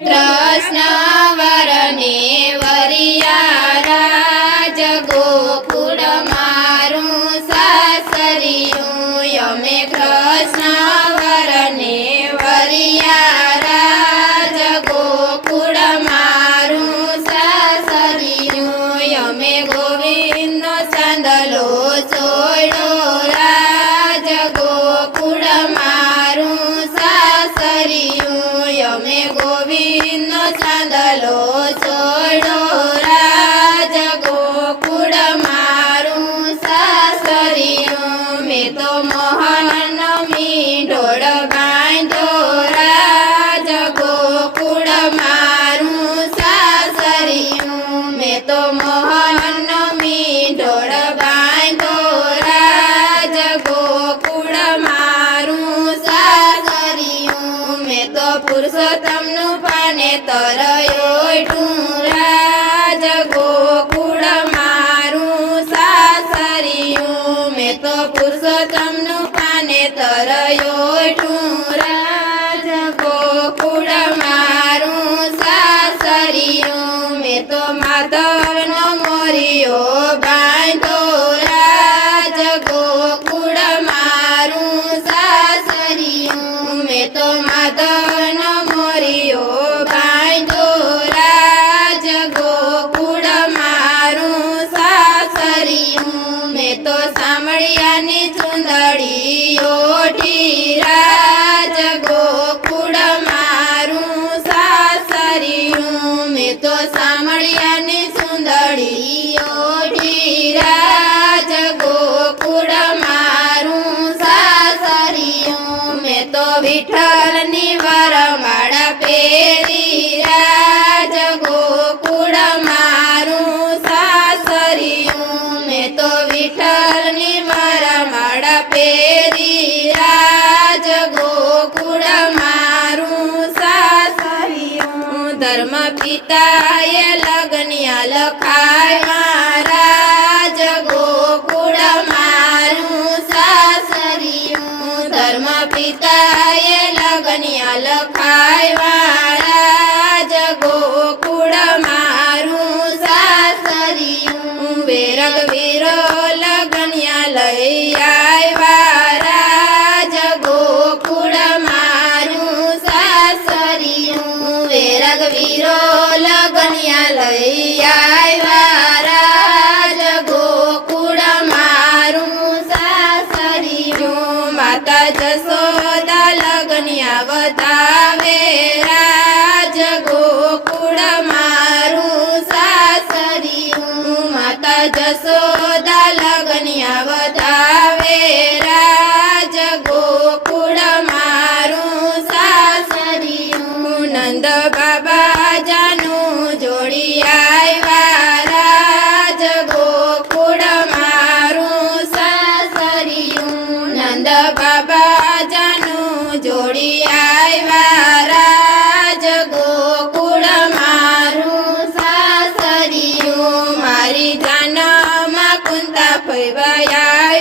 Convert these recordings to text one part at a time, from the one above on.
કૃષ્ણવરને વરિયા રાજ ગોકુળ મારું સાસરિયું યમે કૃષ્ણવરને વરિયા રાજ ગોકુળ મારું સાસરિયું યમે ગોવિંદનો ચાંદલો ચોડ્યો રાજ ગોકુળ મારું સાસરિયું યમે ગોવિંદનો ચાંદલો ચોડ્યો રાજ ગોકુળ મારું સાસરિયું મેં તો મોહનનો મીંઢોળ બાંધ્યો રાજ ગોકુળ મારું સાસરિયું મેં તો મોહનનો મીંઢોળ બાંધ્યો રાજ ગોકુળ મારું સાસરિયું મેં તો પુરુષોત્તમનું પાને તરયોઠું રાજ ગોકુળ મારું સાસરિયું મેં તો પુરુષોત્તમનું પાને તરયોઠું રાજ ગોકુળ મારું સાસરિયું મેં તો માધવનો મોરિયો બાંધ્યો રાજ ગોકુળ મારું સાસરિયું મેં તો માધવનો મોરિયો બાંધ્યો રાજ ગોકુળ મારું સાસરિયું મેં તો સામળિયાની ચુંદડી ઓઢી રાજ ગોકુળ મારું સાસરિયું મેં તો સામળિયાની ચુંદડી ઓઢી રાજ ગોકુળ મારું સાસરિયું મેં તો વિઠ્ઠલની વરમાળા પહેરી રાજ ગોકુળ મારું સાસરિયું મેં તો વિઠ્ઠલની વરમાળા પહેરી રાજ ગોકુળ મારું સાસરિયું ધર્મ પિતાએ લગ્ન્યા લખાવ્યા રાજ ગોકુળ મારું સાસરિયું ધર્મ પિતાએ લગ્ન્યા લખાવ્યા રાજ ગોકુળ મારું સાસરિયું વેરગ વીરો લગ્ન્યા લઈ આવ્યા રાજ ગોકુળ મારું સાસરિયું વેરગ વીરો લગ્ન્યા લઈ આવ્યા રાજ ગોકુળ મારું સાસરિયું માતા જશોદા લગ્ન્યા વધાવે રાજ ગોકુળ મારું સાસરિયું માતા જશોદા લગ્ન્યા વધાવે રાજ ગોકુળ મારું સાસરિયું નંદ બાબા જાનું જોડી આવ્યા રાજ ગોકુળ મારું સાસરિયું નંદ બાબા જાનું જોડી આવ્યા રાજ ગોકુળ મારું સાસરિયું મારી જાનમાં કુંતા ફૈવાયા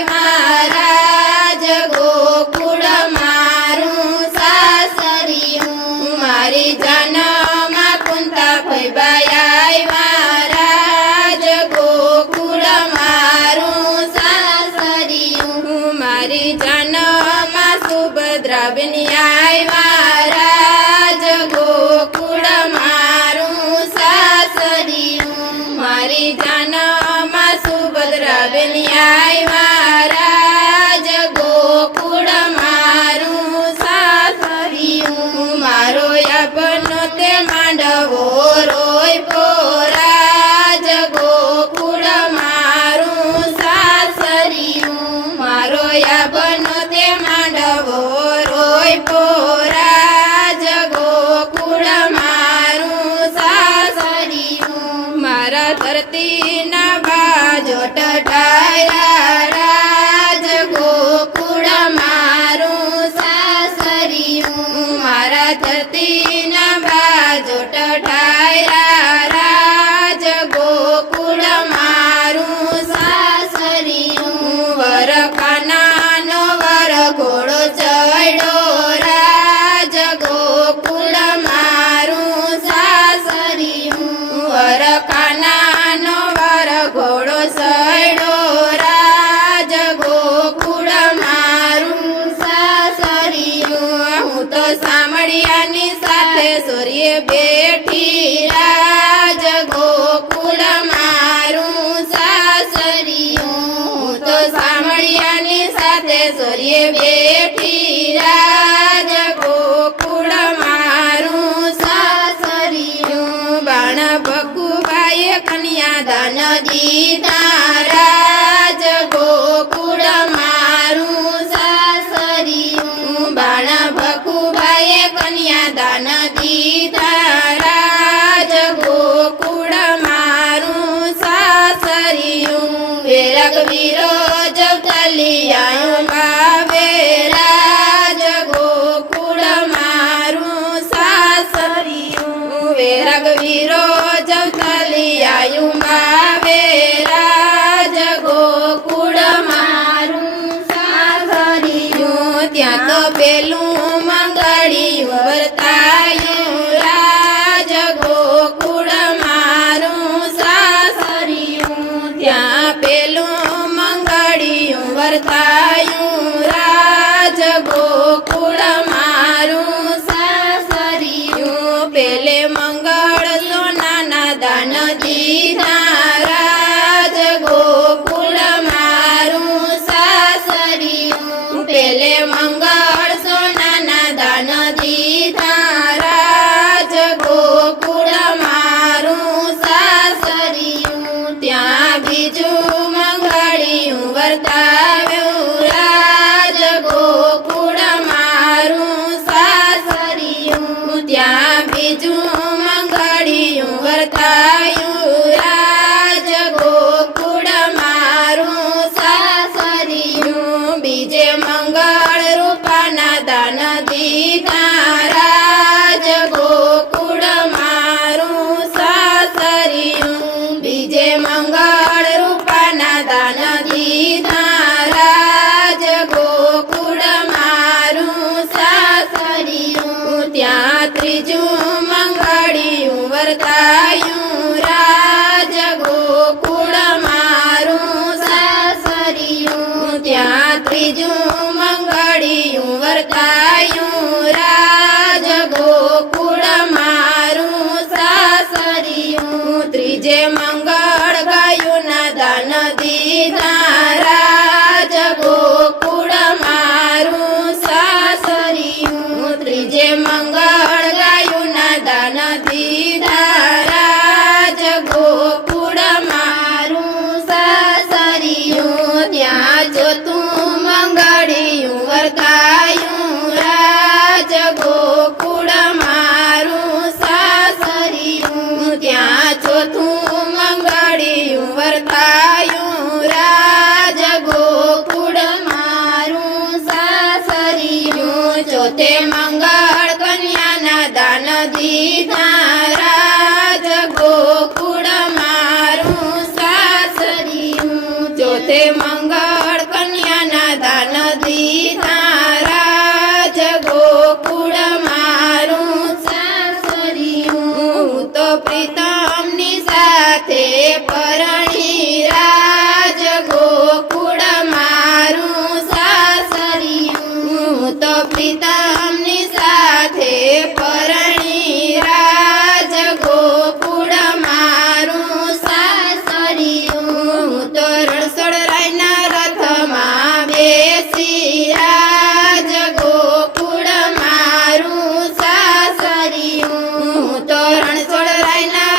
રાજ ગોકુળ મારું સાસરિયું મારી જાનમાં કુંતા ફૈવાયા રાજ ગોકુળ મારું સાસરિયું મારી જાનમાં સુભદ્રા બની આવ્યા રાજ ગોકુળ મારું સાસરિયું મારી જાનમાં સુભદ્રા બની આવ્યા રાજ ગોકુળ મારું સાસરિયું મારો યાપનો તે માંડવો રોય રાજ ગોકુળ મારું સાસરિયું મારો યાપનો તે માંડવો રોય રાજ ગોકુળ મારું સાસરિયું મારા ધરતીના બાજો ટટાયા રાજ ગોકુળ મારું સાસરિયું મારા ધરતીના બાજો ટટાયા રાજ ગોકુળ મારું સાસરિયું વરખાનાનો વરઘોડો ચડ્યો રાજ ગોકુળ મારું સોરીએ બેઠી રાજ ગોકુળ મારું સાસરિયું તો સામળિયાની સાથે સોરીએ બેઠી રાજ ગોકુળ મારું સાસરિયું બાણ ભકુભાઈએ કન્યા દાન દીધા રાજ ગોકુળ મારું સાસરિયું બાણ ભકુભાઈએ કન્યા દાન દીધા રાજ ગોકુળ મારું સાસરિયું વેરગ વીરો જવતલિયાયું ભાવે રાજ ગોકુળ મારું સાસરિયું વેરગ વીરો જવતલિયાયું ભાવે રાજ ગોકુળ મારું સાસરિયું ત્યાં તો પેલું મંગળિયું વર્તાયું રાજ ગોકુળ મારું સાસરિયું ત્યાં પેલું મંગળિયું વર્તાયું રાજ ગોકુળ મારું સાસરિયું પેલે મંગળ સોનાના દાન દીધા રાજ ગોકુળ મારું સાસરિયું પેલે મંગળ સોનાના દાન દીધા રાજ ગોકુળ મારું સાસરિયું ત્યાં બીજું મંગળિયું વર્તાવ્યું રાજ ગોકુળ મારું સાસરિયું ત્યાં બીજું મંગળિયું વર્તાયું રાજ ગોકુળ મારું સાસરિયું બીજે મંગળ રૂપાના દાન દીધા રાજ ગોકુળ મારું સાસરિયું બીજે મંગળ રૂપાના દાન દીધા રાજ ગોકુળ મારું સાસરિયું ત્યાં ત્રીજું મંગળિયું વર્તાયું રાજ ગોકુળ મારું સાસરિયું ત્યાં ત્રીજું મંગળિયું વર્તાયું રાજ ગોકુળ મારું સાસરિયું ત્રીજે મંગળ ગાયુંના દાન દીધા રાજ ગોકુળ મારું સાસરિયું ત્રીજે મંગળ ગાયુંના દાન દીધા રાજ ગોકુળ મારું સાસરિયું ત્યાં ચોથું મંગળિયું વર્તાયું રાજ ગોકુળ મારું સાસરિયું ત્યાં ચોથું મંગળિયું વર્તાયું રાજ ગોકુળ મારું સાસરિયું ચોથે મંગળ કન્યાના દાન દીધા રાજ ગોકુળ મારું સાસરિયું ચોથે મંગળ કન્યાના દાન દીધા રાજ ગોકુળ મારું સાસરિયું તો પ્રીતમની સાથે પરણી રાજ ગોકુળ મારું સાસરિયું તો પ્રીતમની સાથે પરણી રાજ ગોકુળ મારું સાસરિયું તો રણછોડરાયના રથમાં બેસી રાજ ગોકુળ મારું સાસરિયું તો રણછોડરાયના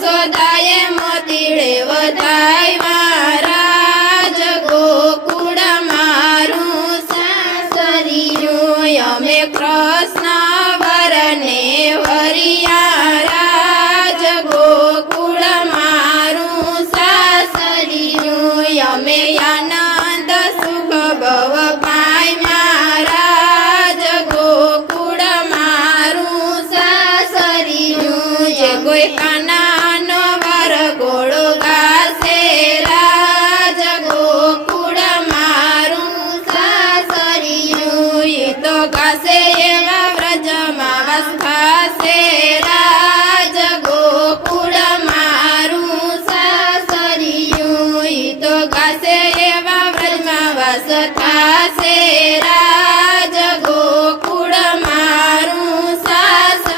યશોદાએ મોતીડે વધાવ્યા રાજ ગોકુળ મારું સાસરિયું અમે કૃષ્ણ વરને વરિયા રાજ ગોકુળ મારું સાસરિયું અમે આનંદ સુખ ભવ પામ્યા રાજ ગોકુળ મારું સાસરિયું જે કોઈ કાનાનો વરઘોડો ગાશે રાજ ગોકુળ મારું સાસરિયું ઈ તો ગાશે એવા વ્રજમાં વાસ થાશે રાજ ગોકુળ મારું સાસરિયું ઈ તો ગાશે એવા વ્રજમાં વાસ થાશે